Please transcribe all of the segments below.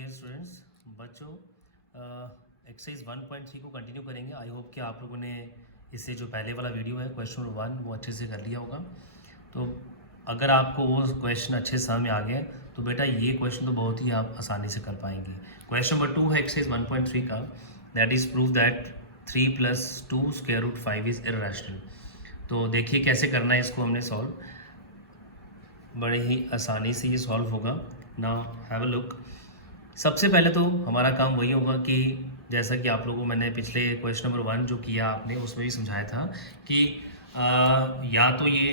Dear students, बच्चों exercise 1.3 को continue करेंगे। आई होप कि आप लोगों ने इससे जो पहले वाला वीडियो है क्वेश्चन नंबर 1 वो अच्छे से कर लिया होगा। तो अगर आपको वो क्वेश्चन अच्छे से समझ में आ गया तो बेटा ये क्वेश्चन तो बहुत ही आप आसानी से कर पाएंगे। क्वेश्चन नंबर 2 है एक्सरसाइज 1.3 का, that is prove that 3 + 2 square root 5 is irrational. तो देखिए कैसे करना है इसको हमने सॉल्व, बड़े ही आसानी से ये सॉल्व होगा। Now have a look. सबसे पहले तो हमारा काम वही होगा कि जैसा कि आप लोगों को मैंने पिछले क्वेश्चन नंबर 1 जो किया आपने उसमें भी समझाया था कि या तो ये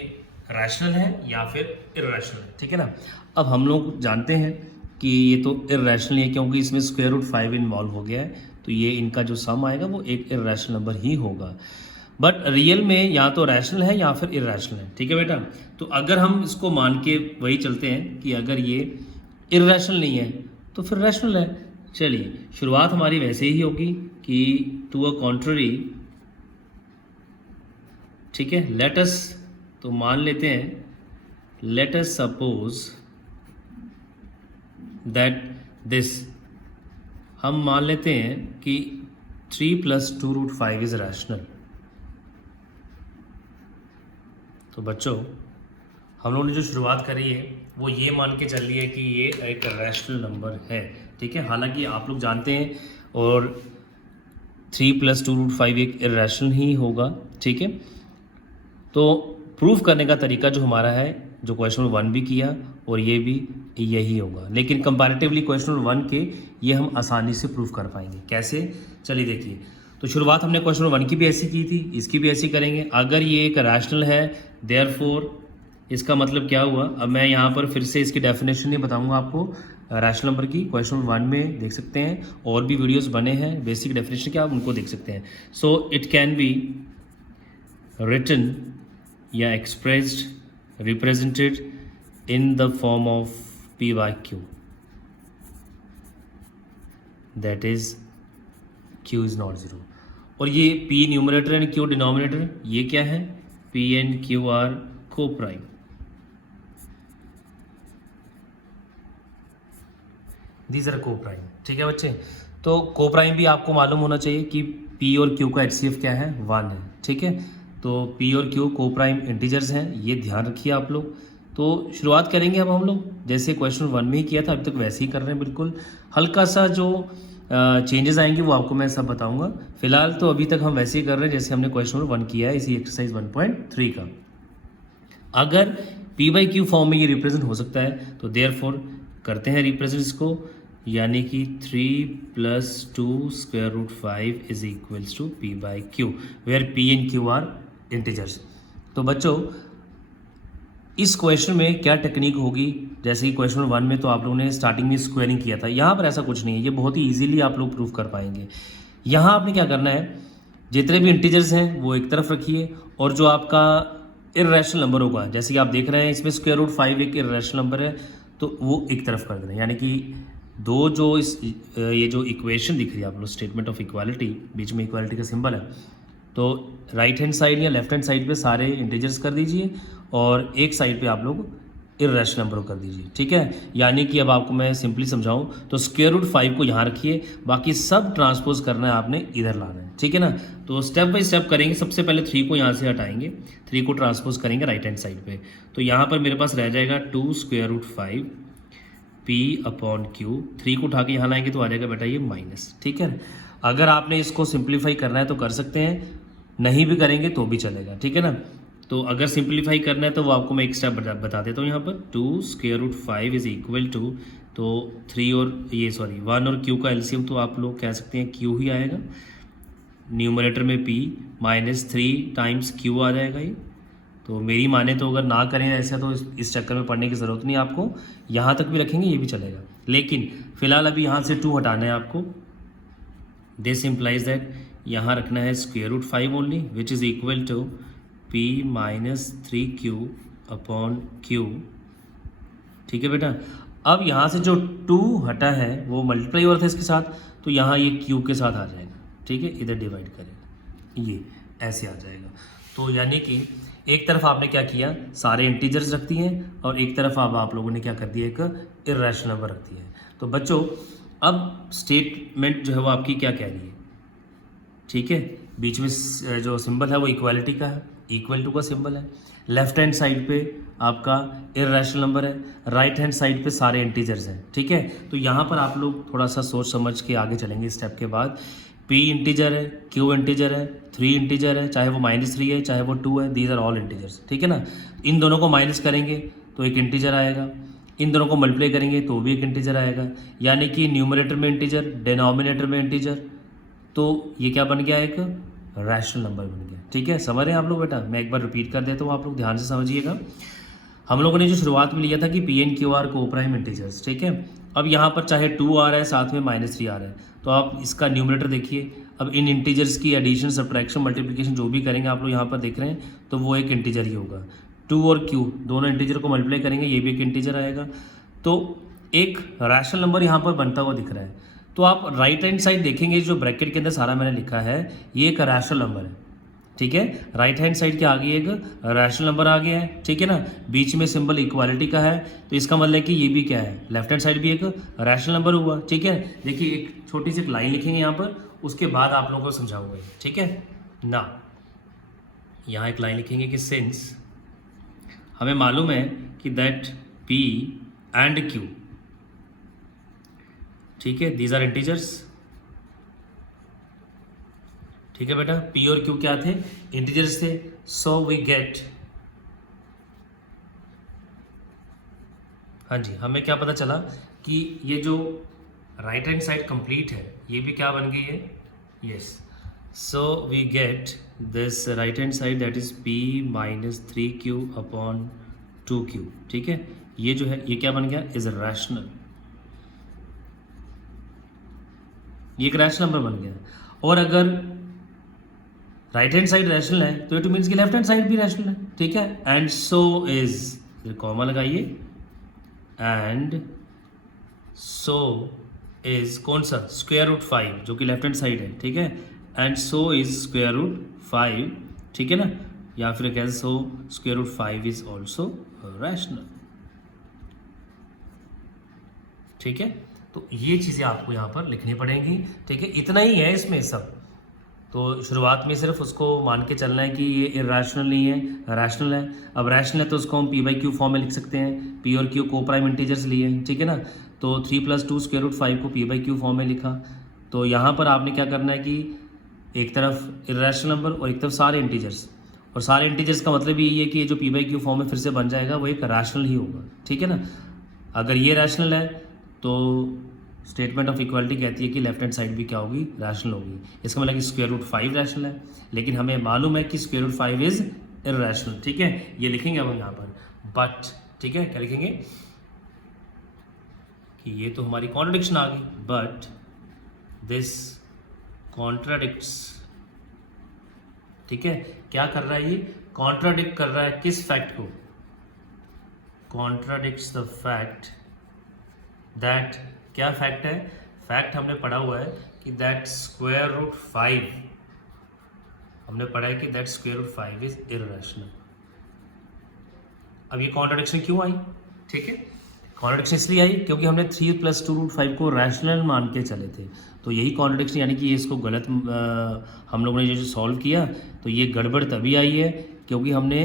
रैशनल है या फिर इर्रेशनल है, ठीक है ना। अब हम लोग जानते हैं कि ये तो इर्रेशनल है क्योंकि इसमें स्क्वायर रूट 5 इन्वॉल्व हो गया है, तो ये इनका जो सम आएगा वो एक इर्रेशनल नंबर ही होगा। बट रियल में या तो रैशनल है या फिर इर्रेशनल है, ठीक है बेटा। तो अगर हम इसको मान के वही चलते हैं कि अगर ये इर्रेशनल नहीं है तो फिर रैशनल है। चलिए शुरुआत हमारी वैसे ही होगी कि टू अ कॉन्ट्ररी, ठीक है। लेट अस, तो मान लेते हैं, late us suppose that this, हम मान लेते हैं कि 3 + 2 रूट 5 इज रैशनल। तो बच्चों हम लोगों ने जो शुरुआत करी है वो ये मान के चल रही है कि ये एक रैशनल नंबर है, ठीक है। हालांकि आप लोग जानते हैं और 3 + 2 रूट 5 एक इर्रेशनल ही होगा, ठीक है। तो प्रूफ करने का तरीका जो हमारा है, जो क्वेश्चन नंबर 1 भी किया और ये भी यही होगा, लेकिन कंपैरेटिवली क्वेश्चन नंबर 1 के ये हम आसानी से प्रूफ कर पाएंगे। कैसे, चलिए देखिए। तो शुरुआत हमने क्वेश्चन नंबर 1 की भी ऐसी की थी, इसकी भी ऐसी करेंगे। अगर ये एक रैशनल है देयरफॉर इसका मतलब क्या हुआ, अब मैं यहाँ पर फिर से इसकी डेफिनेशन नहीं बताऊंगा आपको रैशनल नंबर की, क्वेश्चन नंबर 1 में देख सकते हैं, और भी वीडियोस बने हैं बेसिक डेफिनेशन के, आप उनको देख सकते हैं। So it can be written या expressed represented in the form of p/q, that is q is not zero. और ये p numerator and q denominator, ये क्या है, p and q are coprime. These are coprime, ठीक है बच्चे। तो को प्राइम भी आपको मालूम होना चाहिए कि p और q का HCF क्या है, 1 है, ठीक है। तो p और q को प्राइम इंटीजर्स हैं, ये ध्यान रखिए आप लोग। तो शुरुआत करेंगे अब हम लोग जैसे क्वेश्चन 1 में ही किया था, अभी तक वैसे ही कर रहे हैं बिल्कुल। हल्का सा जो चेंजेस आएंगे वो आपको मैं सब बताऊंगा। फिलहाल तो अभी तक हम वैसे ही कर रहे हैं जैसे हमने क्वेश्चन नंबर 1 किया है इसी एक्सरसाइज 1.3 का। अगर p/q फॉर्म में ये रिप्रेजेंट हो सकता है तो देयरफॉर करते हैं रिप्रेजेंट इसको, यानी कि 3 + 2 square root 5 is equals to p/q, where p and q are integers. तो बच्चों इस क्वेश्चन में क्या टेक्निक होगी, जैसे कि क्वेश्चन 1 में तो आप लोगों ने स्टार्टिंग में स्क्वायरिंग किया था, यहाँ पर ऐसा कुछ नहीं है, ये बहुत ही ईजिली आप लोग प्रूव कर पाएंगे। यहाँ आपने क्या करना है, जितने भी इंटीजर्स हैं वो एक तरफ रखिए, और जो आपका इर्रेशनल नंबर होगा, जैसे कि आप देख रहे हैं इसमें स्क्वायर रूट 5 एक इर्रेशनल नंबर है, तो वो एक तरफ कर देना। यानी कि दो जो ये जो इक्वेशन दिख रही है आप लोग, स्टेटमेंट ऑफ इक्वालिटी, बीच में इक्वालिटी का सिंबल है, तो राइट हैंड साइड या लेफ्ट हैंड साइड पे सारे इंटीजर्स कर दीजिए और एक साइड पे आप लोग इर्रेशनल नंबर कर दीजिए, ठीक है। यानी कि अब आपको मैं सिंपली समझाऊं तो स्क्वायर रूट 5 को यहाँ रखिए, बाकी सब ट्रांसपोज करना है आपने इधर लाना है, ठीक है ना। तो स्टेप बाय स्टेप करेंगे। सबसे पहले 3 को यहाँ से हटाएंगे, 3 को ट्रांसपोज करेंगे राइट हैंड साइड पे, तो यहाँ पर मेरे पास रह जाएगा 2 स्क्वायर रूट 5 p/q। 3 को उठा के यहाँ लाएंगे तो आ जाएगा बेटा ये माइनस, ठीक है। अगर आपने इसको सिंप्लीफाई करना है तो कर सकते हैं, नहीं भी करेंगे तो भी चलेगा, ठीक है ना। तो अगर सिंप्लीफाई करना है तो वो आपको मैं एक स्टेप बता देता हूँ। यहाँ पर 2 square root 5 is equal to, तो 3 और ये 1 और q का एलसीएम तो आप लोग कह सकते हैं q ही आएगा, न्यूमरेटर में p -3 टाइम्स q आ जाएगा ये। तो मेरी माने तो अगर ना करें ऐसा तो इस चक्कर में पढ़ने की ज़रूरत नहीं आपको, यहाँ तक भी रखेंगे ये भी चलेगा, लेकिन फिलहाल अभी यहाँ से 2 हटाना है आपको। दिस इम्प्लाइज दैट यहाँ रखना है square root 5 only, which is equal to p -3q/q, ठीक है बेटा। अब यहाँ से जो 2 हटा है वो मल्टीप्लाई हो रहा था इसके साथ, तो यहाँ ये q के साथ आ जाएगा, ठीक है, इधर डिवाइड करेगा, ये ऐसे आ जाएगा। तो यानी कि एक तरफ आपने क्या किया, सारे इंटीजर्स रख दिए और एक तरफ अब आप लोगों ने क्या कर दिया, एक इर्रेशनल नंबर रख दिया है। तो बच्चों अब स्टेटमेंट जो है वो आपकी क्या कह रही है, ठीक है, बीच में जो सिंबल है वो इक्वालिटी का है, इक्वल टू का सिंबल है, लेफ्ट हैंड साइड पे आपका इर्रेशनल नंबर है, राइट हैंड साइड पे सारे इंटीजर्स हैं, ठीक है। तो यहाँ पर आप लोग थोड़ा सा सोच समझ के आगे चलेंगे स्टेप के बाद। P इंटीजर है, Q इंटीजर है, 3 इंटीजर है, चाहे वो -3 है चाहे वो 2 है, दीज आर ऑल इंटीजर्स, ठीक है ना। इन दोनों को माइनस करेंगे तो एक इंटीजर आएगा, इन दोनों को मल्टीप्लाई करेंगे तो भी एक इंटीजर आएगा, यानी कि न्यूमरेटर में इंटीजर, डिनोमिनेटर में इंटीजर, तो ये क्या बन गया, एक रैशनल नंबर बन गया, ठीक है। समझ रहे हैं आप लोग बेटा, मैं एक बार रिपीट कर देता हूँ, आप लोग ध्यान से समझिएगा। हम लोगों ने जो शुरुआत में लिया था कि P and Q are coprime integers, ठीक है। अब यहाँ पर चाहे 2 आ रहा है साथ में -3 आ रहा है, तो आप इसका न्यूमरेटर देखिए। अब इन इंटीजर्स की एडिशन, सब्ट्रैक्शन, मल्टीप्लिकेशन जो भी करेंगे आप लोग यहाँ पर देख रहे हैं, तो वो एक इंटीजर ही होगा। 2 और Q दोनों इंटीजर को मल्टीप्लाई करेंगे, ये भी एक इंटीजर आएगा, तो एक रैशनल नंबर यहाँ पर बनता हुआ दिख रहा है। तो आप राइट हैंड साइड देखेंगे, जो ब्रैकेट के अंदर सारा मैंने लिखा है ये एक रैशनल नंबर है, ठीक है। राइट हैंड साइड के आगे एक रैशनल नंबर आ गया है, ठीक है ना। बीच में सिंबल इक्वालिटी का है, तो इसका मतलब है कि ये भी क्या है, लेफ्ट हैंड साइड भी एक रैशनल नंबर हुआ, ठीक है। देखिए एक छोटी सी लाइन लिखेंगे यहाँ पर, उसके बाद आप लोगों को समझाऊंगा, ठीक है ना। यहाँ एक लाइन लिखेंगे कि सिंस हमें मालूम है कि दैट P एंड Q, ठीक है, दीज आर इंटीजर्स, ठीक है बेटा। P और Q क्या थे, इंटीजर्स थे। सो वी गेट, हाँ जी, हमें क्या पता चला कि ये जो राइट हैंड साइड कंप्लीट है ये भी क्या बन गई है, yes. So we get this right hand side that is P - 3Q upon 2Q, ठीक है। ये जो है ये क्या बन गया, इज रैशनल, ये एक रैशनल नंबर बन गया। और अगर राइट हैंड साइड रैशनल है तो इट मीन्स कि लेफ्ट हैंड साइड भी रैशनल है, ठीक है। एंड सो इज, कॉमा लगाइए, एंड सो इज कौन सा, √5 जो कि लेफ्ट हैंड साइड है, ठीक है। एंड सो इज √5, ठीक है ना, या फिर कह सो √5 इज ऑल्सो रैशनल, ठीक है। तो ये चीज़ें आपको यहाँ पर लिखनी पड़ेंगी, ठीक है। इतना ही है इसमें सब, तो शुरुआत में सिर्फ उसको मान के चलना है कि ये इरेशनल नहीं है, रैशनल है। अब रैशनल है तो उसको हम P/Q फॉर्म में लिख सकते हैं, P और Q को प्राइम इंटीजर्स लिए हैं, ठीक है ना। तो 3 + 2 √5 को P/Q फॉर्म में लिखा। तो यहाँ पर आपने क्या करना है कि एक तरफ इरेशनल नंबर और एक तरफ सारे इंटीजर्स, और सारे इंटीजर्स का मतलब यही है कि ये जो P/Q फॉर्म में फिर से बन जाएगा वो एक रैशनल ही होगा, ठीक है ना। अगर ये रैशनल है तो स्टेटमेंट ऑफ इक्वालिटी कहती है कि लेफ्ट हैंड साइड भी क्या होगी, रैशनल होगी। इसका मतलब कि √5 रैशनल है, लेकिन हमें मालूम है कि √5 इज इररेशनल, ठीक है। ये लिखेंगे अब हम यहाँ पर, बट, ठीक है, क्या लिखेंगे कि ये तो हमारी कॉन्ट्रडिक्शन आ गई, बट दिस कॉन्ट्राडिक्ट्स, ठीक है। क्या कर रहा है ये, कॉन्ट्राडिक्ट कर रहा है किस फैक्ट को, कॉन्ट्राडिक्ट्स द फैक्ट दैट, क्या फैक्ट है, फैक्ट हमने पढ़ा हुआ है कि दैट √5, हमने पढ़ा है कि दैट √5 इज इररेशनल। अब ये कॉन्ट्रडिक्शन क्यों आई, ठीक है, कॉन्ट्रडिक्शन इसलिए आई क्योंकि हमने 3 + 2 √5 को रैशनल मान के चले थे। तो यही कॉन्ट्रडिक्शन, यानी कि इसको गलत हम लोगों ने जो सॉल्व किया, तो ये गड़बड़ तभी आई है क्योंकि हमने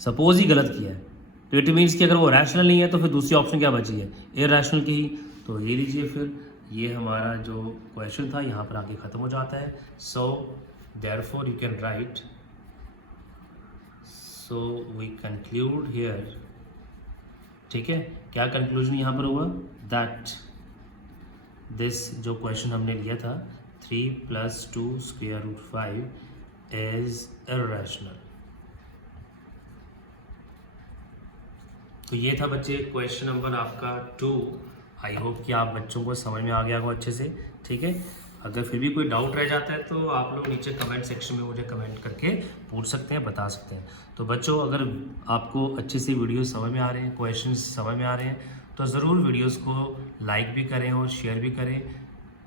सपोज ही गलत किया है। तो इट मीन्स कि अगर वो रैशनल नहीं है तो फिर दूसरी ऑप्शन क्या बची है, इररेशनल की ही। तो ये लीजिए, फिर ये हमारा जो क्वेश्चन था यहाँ पर आके ख़त्म हो जाता है। So therefore you can write, so we conclude here, ठीक है। क्या कंक्लूजन यहाँ पर हुआ, दैट दिस जो क्वेश्चन हमने लिया था 3 + 2 √5 इज इररेशनल। तो ये था बच्चे क्वेश्चन नंबर आपका 2। आई होप कि आप बच्चों को समझ में आ गया होगा अच्छे से, ठीक है। अगर फिर भी कोई डाउट रह जाता है तो आप लोग नीचे कमेंट सेक्शन में मुझे कमेंट करके पूछ सकते हैं, बता सकते हैं। तो बच्चों, अगर आपको अच्छे से वीडियो समझ में आ रहे हैं, क्वेश्चंस समझ में आ रहे हैं, तो ज़रूर वीडियोस को लाइक भी करें और शेयर भी करें,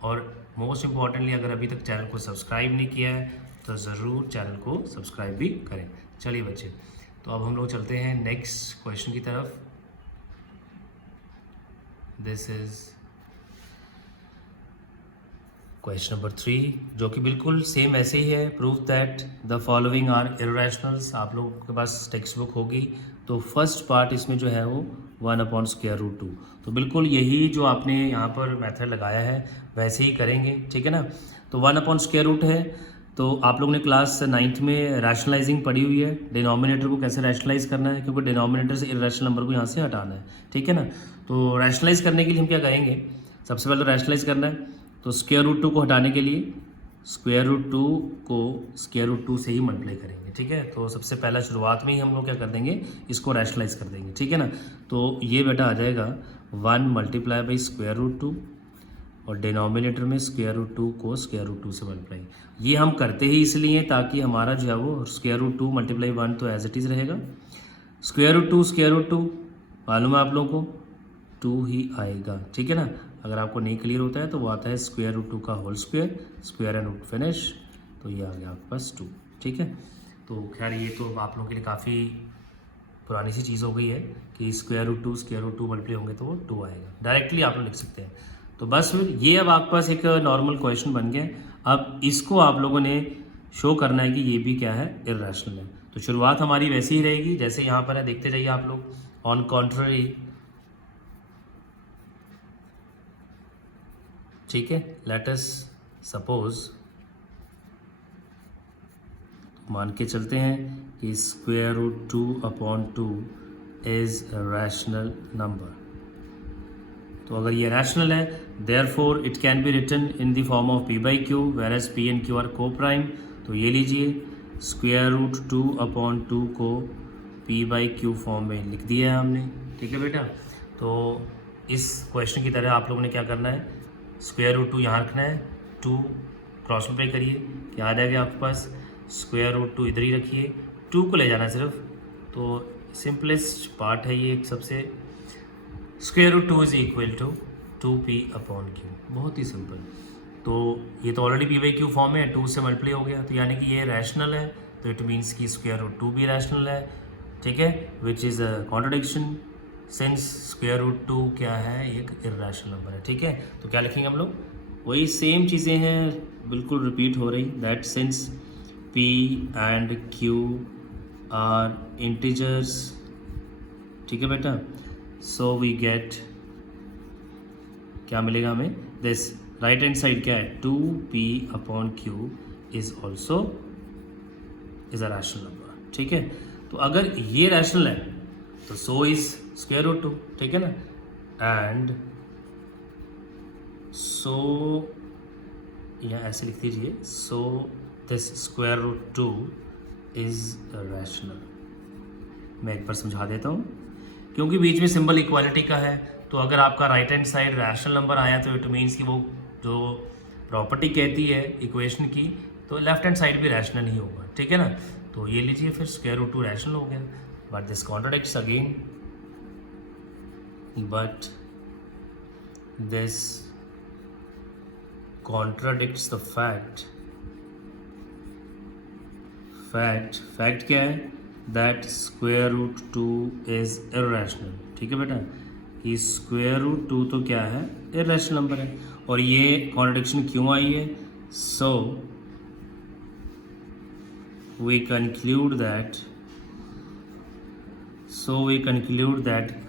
और मोस्ट इम्पॉर्टेंटली अगर अभी तक चैनल को सब्सक्राइब नहीं किया है तो ज़रूर चैनल को सब्सक्राइब भी करें। चलिए बच्चे, तो अब हम लोग चलते हैं नेक्स्ट क्वेश्चन की तरफ। दिस इज क्वेश्चन नंबर 3 जो कि बिल्कुल सेम ऐसे ही है, prove that the following are irrationals. आप लोगों के पास टेक्स्ट बुक होगी तो फर्स्ट पार्ट इसमें जो है वो 1/√2। तो बिल्कुल यही जो आपने यहाँ पर मेथड लगाया है वैसे ही करेंगे, ठीक है ना। तो 1/√रूट है, तो आप लोगों ने क्लास 9th में रैशनलाइजिंग पढ़ी हुई है, डिनोमिनेटर को कैसे रैशनलाइज करना है, क्योंकि डिनोमिनेटर से इरेशनल नंबर को यहाँ से हटाना है, ठीक है ना। तो रैशनलाइज करने के लिए हम क्या करेंगे, सबसे पहले तो रैशनलाइज करना है, तो √2 को हटाने के लिए √2 को √2 से ही मल्टीप्लाई करेंगे, ठीक है। तो सबसे पहला शुरुआत में ही हम लोग क्या कर देंगे, इसको रैशनलाइज कर देंगे, ठीक है ना। तो ये बेटा आ जाएगा 1 मल्टीप्लाई बाई √2 और डिनोमिनेटर में √2 को √2 से मल्टीप्लाई। ये हम करते ही इसलिए ताकि हमारा जो है वो √2 मल्टीप्लाई 1 तो एज इट इज़ रहेगा, √2 मालूम है आप लोगों को 2 ही आएगा, ठीक है ना। अगर आपको नहीं क्लियर होता है तो वो आता है √2 का whole square and root finish, तो ये आ गया आपके पास 2, ठीक है। तो खैर ये तो आप लोगों के लिए काफ़ी पुरानी सी चीज़ हो गई है कि √2 मल्टीप्लाई होंगे तो वो 2 आएगा, डायरेक्टली आप लोग लिख सकते हैं। तो बस फिर ये अब आपके पास एक नॉर्मल क्वेश्चन बन गया। अब इसको आप लोगों ने शो करना है कि ये भी क्या है, इरेशनल है। तो शुरुआत हमारी वैसी ही रहेगी जैसे यहाँ पर है, देखते जाइए आप लोग। ऑन कॉन्ट्ररी, ठीक है, लेट अस सपोज, मान के चलते हैं कि √2/2 इज रैशनल नंबर। तो अगर ये रैशनल है, therefore it can be written in the form of p/q, where as p and q are coprime. तो ये लीजिए √2/2 को p/q फॉर्म में लिख दिया है हमने, ठीक है बेटा। तो इस क्वेश्चन की तरह आप लोगों ने क्या करना है, √2 यहाँ रखना है, 2 क्रॉस मल्टीप्लाई करिए, क्या आ जाएगा आपके पास, √2 इधर ही रखिए, 2 को ले जाना है सिर्फ। तो सिंपलेस्ट पार्ट है ये, एक सबसे √2 इज इक्वल टू 2p/q, बहुत ही सिंपल। तो ये तो ऑलरेडी p/q फॉर्म में है, 2 से मल्टीप्लाई हो गया, तो यानी कि ये रैशनल है, तो इट मीन्स कि √2 भी रैशनल है, ठीक है, which is a contradiction since √2 क्या है, एक इरेशनल नंबर है, ठीक है। तो क्या लिखेंगे हम लोग, वही सेम चीज़ें हैं, बिल्कुल रिपीट हो रही, that since p and q are integers, ठीक है बेटा, सो वी गेट, क्या मिलेगा हमें, दिस राइट हैंड साइड क्या है, 2p/q is also is a rational number, ठीक है। तो अगर ये रैशनल है तो सो इज √2, ठीक है ना, एंड सो या ऐसे लिख दीजिए, सो दिस √2 इज रैशनल। मैं एक बार समझा देता हूँ, क्योंकि बीच में सिंबल इक्वालिटी का है, तो अगर आपका right hand side rational number आया तो इट मीन्स कि वो जो प्रॉपर्टी कहती है इक्वेशन की, तो लेफ्ट हैंड साइड भी रैशनल ही होगा, ठीक है ना। तो ये लीजिए फिर √2 रैशनल हो गया, but this contradicts again, but this contradicts the fact क्या है, that √2 is irrational, ठीक है बेटा, कि √2 तो क्या है, irrational नंबर है, और ये कॉन्ट्रडिक्शन क्यों आई है, so we conclude that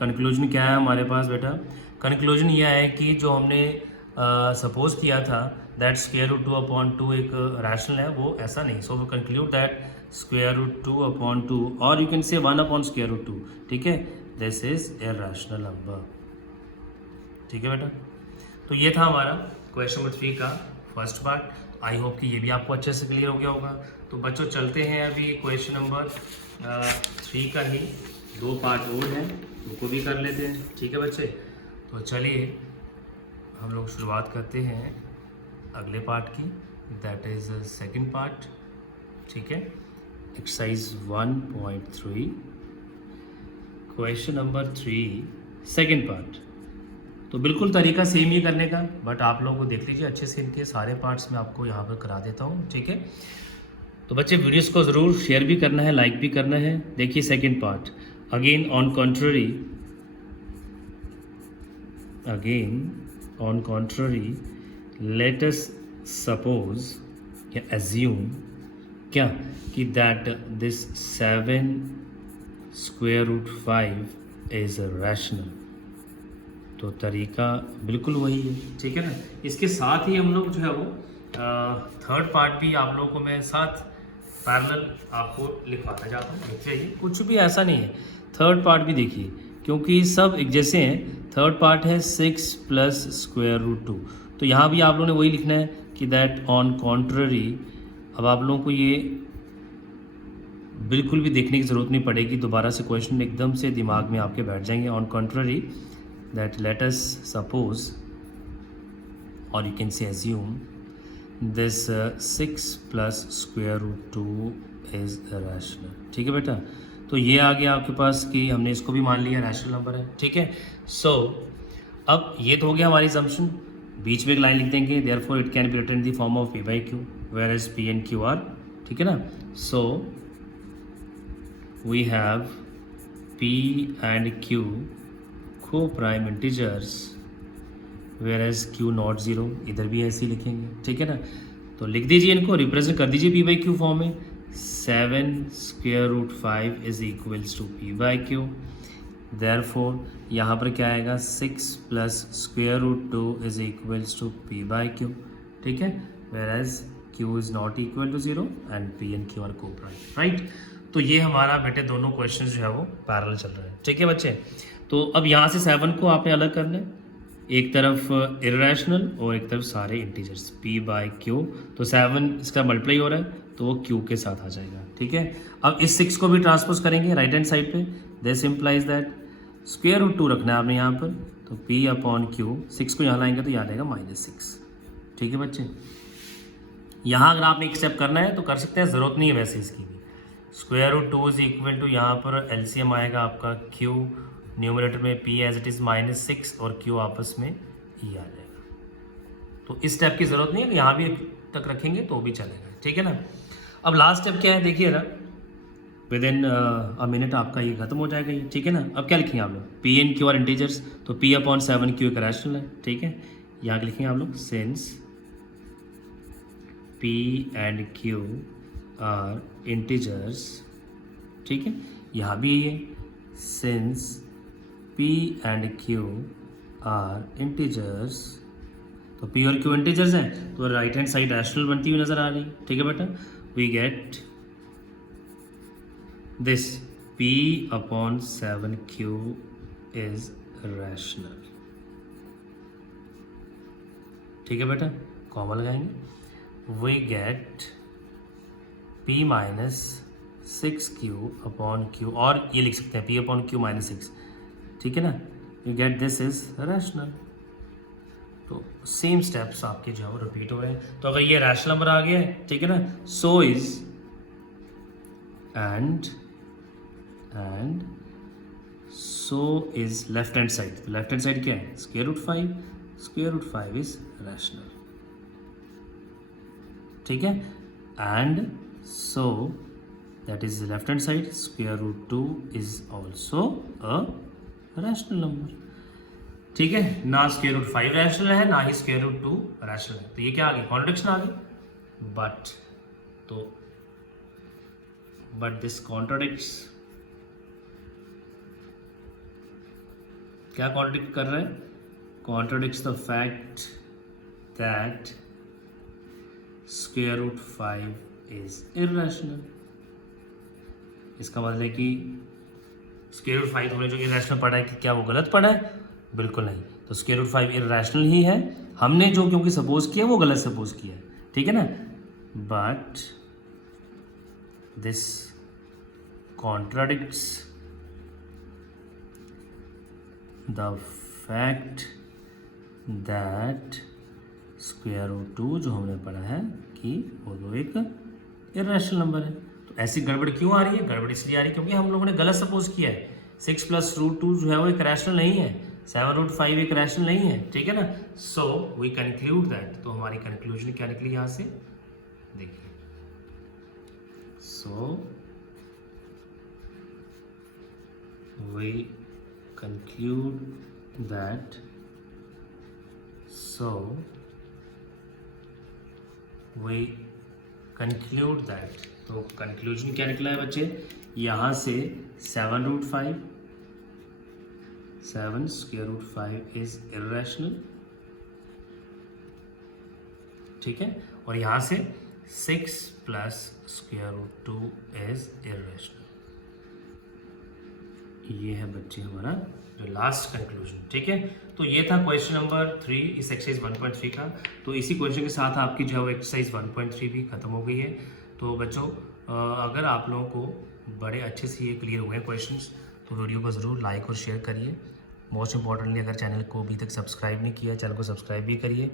conclusion क्या है हमारे पास बेटा, कंक्लूजन यह है कि जो हमने सपोज किया था दैट √2/2 एक रैशनल है, वो ऐसा नहीं। सो वी कंक्लूड दैट √2/2 और यू कैन से 1/√2, ठीक है, दिस इज इरेशनल नंबर, ठीक है बेटा। तो ये था हमारा क्वेश्चन नंबर 3 का फर्स्ट पार्ट। आई होप कि ये भी आपको अच्छे से क्लियर हो गया होगा। तो बच्चों चलते हैं अभी क्वेश्चन नंबर 3 का ही 2 पार्ट और हैं, उनको भी कर लेते हैं, ठीक है बच्चे। तो चलिए हम लोग शुरुआत करते हैं अगले पार्ट की, दैट इज़ सेकंड पार्ट, ठीक है, exercise 1.3 question number 3 second part. तो बिल्कुल तरीका सेम ही करने का, बट आप लोगों को देख लीजिए अच्छे से, इनके सारे पार्ट्स मैं आपको यहाँ पर करा देता हूँ, ठीक है। तो बच्चे वीडियोस को ज़रूर शेयर भी करना है, लाइक भी करना है। देखिए second part, again on contrary let us suppose या एज्यूम क्या कि that this 7 square root 5 is rational. तो तरीका बिल्कुल वही है, ठीक है ना। इसके साथ ही हम लोग जो है वो थर्ड पार्ट भी आप लोगों को मैं साथ पैरेलल आपको लिखवाना चाहता हूँ। देखिए कुछ भी ऐसा नहीं है, थर्ड पार्ट भी देखिए क्योंकि सब एक जैसे हैं। थर्ड पार्ट है 6 प्लस स्क्वायर रूट 2, तो यहाँ भी आप लोगों ने वही लिखना है कि दैट ऑन कॉन्ट्ररी। अब आप लोगों को ये बिल्कुल भी देखने की ज़रूरत नहीं पड़ेगी, दोबारा से क्वेश्चन एकदम से दिमाग में आपके बैठ जाएंगे। On contrary that let us suppose or you can say assume this 6 plus square root 2 is rational. ठीक है बेटा, तो ये आ गया आपके पास कि हमने इसको भी मान लिया रैशनल नंबर है। ठीक है, सो अब ये तो हो गया हमारी assumption। बीच में एक लाइन लिख देंगे, therefore it can be written in the form of p by q where as p and q are. ठीक है ना, so we have p and q coprime integers where as q not zero, इधर भी ऐसे ही लिखेंगे। ठीक है ना, तो लिख दीजिए, इनको रिप्रेजेंट कर दीजिए p बाई क्यू फॉर्म में। 7 square root 5 is equals to p by q. Therefore यहाँ पर क्या आएगा, 6 plus square root 2 is equals to p by q. ठीक है, where as q is not equal to 0 and p and q are coprime. Right, तो ये हमारा बेटे दोनों क्वेश्चन जो है वो पैरेलल चल रहे हैं। ठीक है बच्चे, तो अब यहाँ से 7 को आपने अलग करना है, एक तरफ इरेशनल और एक तरफ सारे इंटीजर्स p बाई क्यू। तो 7 इसका मल्टीप्लाई हो रहा है तो वो q के साथ आ जाएगा। ठीक है, अब इस 6 को भी ट्रांसपोज करेंगे राइट हैंड साइड पे। This implies that square root 2 रखना है आपने यहाँ पर, तो p अपॉन क्यू, 6 को यहाँ लाएंगे तो यहाँ आएगा -6। ठीक है बच्चे, यहाँ अगर आपने एक स्टेप करना है तो कर सकते हैं, ज़रूरत नहीं है वैसे इसकी भी। Square root 2 is equal to यहाँ पर एलसीएम आएगा आपका q, न्यूमरेटर में p एज इट इज़ -6 और q आपस में e आ जाएगा। तो इस स्टेप की ज़रूरत नहीं है, यहाँ भी तक रखेंगे तो भी चलेगा। ठीक है ना, अब लास्ट स्टेप क्या है देखिए ना, विद इन अ मिनट आपका ये खत्म हो जाएगा ये। ठीक है ना, अब क्या लिखेंगे आप लोग, p and q are integers, तो p अपॉन 7 q एक रैशनल है। ठीक है, यहाँ लिखेंगे आप लोग since p and q are integers. ठीक है, यहाँ भी ये since p and q are integers, तो p और q इंटीजर्स हैं तो राइट हैंड साइड रैशनल बनती हुई नजर आ रही है। ठीक है बेटा, we get this p upon 7q is rational. ठीक है बेटा, कॉमा लगाएंगे, we get p minus 6q upon q, और ये लिख सकते हैं p अपॉन q -6। ठीक है ना, you get this is rational. तो सेम स्टेप्स आपके जो है वो रिपीट हो रहे हैं। तो अगर ये रैशनल नंबर आ गया है, ठीक है ना, so is and so is left hand side. तो लेफ्ट हैंड साइड क्या है, square root 5, square root 5 is rational. ठीक है, and so that is the left hand side, square root 2 is also a rational number। ठीक है, ना square root 5 rational है ना ही स्क्वायर रूट 2 रैशनल है, तो ये क्या आ गई, कॉन्ट्रडिक्शन आ गई। बट दिस कॉन्ट्रडिक्ट्स, क्या कॉन्ट्रडिक्ट कर रहा है, contradicts the fact that square root 5 is irrational. इसका मतलब है कि स्क्वायर रूट 5 हमने जो इरेशनल पढ़ा है कि क्या वो गलत पढ़ा है, बिल्कुल नहीं। तो स्क्वायर रूट 5 इरेशनल ही है, हमने जो क्योंकि सपोज किया वो गलत सपोज किया है। ठीक है ना, but this contradicts the fact that square root 2 जो हमने पढ़ा है कि वो तो एक इरेशनल नंबर है। तो ऐसी गड़बड़ क्यों आ रही है, गड़बड़ इसलिए आ रही है क्योंकि हम लोगों ने गलत सपोज किया है। 6 प्लस रूट 2 जो है वो एक रैशनल नहीं है, 7 रूट 5 एक रैशनल नहीं है। ठीक है ना, सो वी कंक्लूड दैट, तो हमारी कंक्लूजन क्या निकली यहाँ से देखिए, so we conclude that, so we conclude that, तो कंक्लूजन क्या निकला है बच्चे, यहाँ से 7√5 इज इर्रेशनल, ठीक है, और यहाँ से 6 + √2 इज इर्रेशनल। ये है बच्चे हमारा जो लास्ट कंक्लूजन, ठीक है। तो ये था क्वेश्चन नंबर 3 इस एक्सरसाइज 1.3 का। तो इसी क्वेश्चन के साथ आपकी जो है एक्सरसाइज 1.3 भी खत्म हो गई है। तो बच्चों अगर आप लोगों को बड़े अच्छे से ये क्लियर हुए हैं क्वेश्चंस, तो वीडियो को ज़रूर लाइक और शेयर करिए। मोस्ट इंपॉर्टेंटली अगर चैनल को अभी तक सब्सक्राइब नहीं किया, चैनल को सब्सक्राइब भी करिए